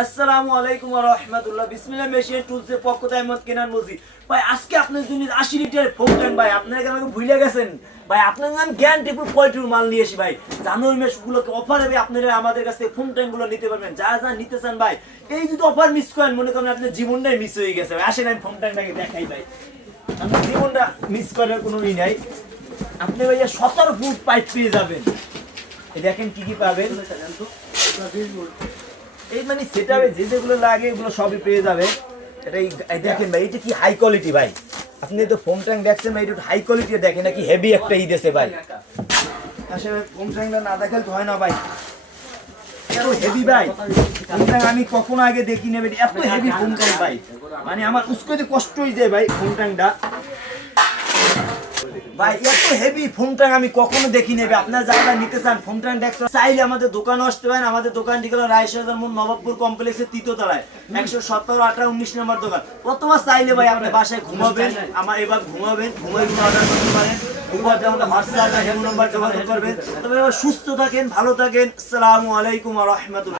আসসালামু আলাইকুম ওয়া রাহমাতুল্লাহ। বিসমিল্লাহ মেশিন টুলসের পক্ষ থেকে আহমদ কেনান বলছি। ভাই আজকে আপনার জন্য 80 লিটার ফাউন্টেন ভাই, আপনারা কি আমাকে ভুলে গেছেন? ভাই আপনার নাম গ্যারান্টি ফুল কোয়ালিটির মাল নিয়ে এসি ভাই। জানুয়ারি মাসগুলোকে অফার হবে, আপনারা আমাদের কাছ থেকে ফাউন্টেন গুলো নিতে পারবেন। যা যা নিতে চান ভাই, এই যদি অফার মিস করেন মনে করেন আপনার জীবনটাই মিস হয়ে গেছে ভাই। আসেন আমি ফাউন্টেনটাকে দেখাই ভাই, আপনার জীবনটা মিস করার কোনো ই নাই। আপনি ভাইয়া 17 ফুট পাইপ পেয়ে যাবেন। এই দেখেন কি কি পাবেন, এই মানে সেটাবে যে যেগুলো লাগে এগুলো সবই পেয়ে যাবে। এটাই দেখেন ভাই, এটা কি হাই কোয়ালিটি ভাই। আপনি তো ফোম ট্যাঙ্ক দেখছেন ভাই, এটা হাই কোয়ালিটি দেখেন নাকি হেভি একটা ই দেছে ভাই। আসলে ফোম ট্যাঙ্কটা না দেখালে তো হয় না ভাই, এত হেভি ভাই। ফোম ট্যাঙ্ক আমি কখনো আগে দেখি নেবে, এত হেভি ফোম ট্যাঙ্ক ভাই, মানে আমার উস্কোতে কষ্ট হয়ে যায় ভাই ফোম ট্যাঙ্কটা ভাই। এত হেভি ফোম ট্যাঙ্ক আমি কখনো দেখি নেবে। আপনারা যারা নিতে চান ফোম ট্যাঙ্ক দেখতে চাইলে আমাদের দোকানে আসতে পারেন। আমাদের দোকানটি হলো রায়শাহজান মোড় নবাবপুর কমপ্লেক্সের 3য় তলায় 117, 18, 19 নম্বর দোকান। অথবা চাইলে ভাই আপনি বাসায় ঘুমাবেন, আমার এবার ঘুমাই অর্ডার করতে পারেন। উপরে আমাদের হোয়াটসঅ্যাপ হেল্প নাম্বার যোগাযোগ করবেন। তবে সুস্থ থাকেন, ভালো থাকেন। আসসালামু আলাইকুম ওয়া রাহমাতুল্লাহ।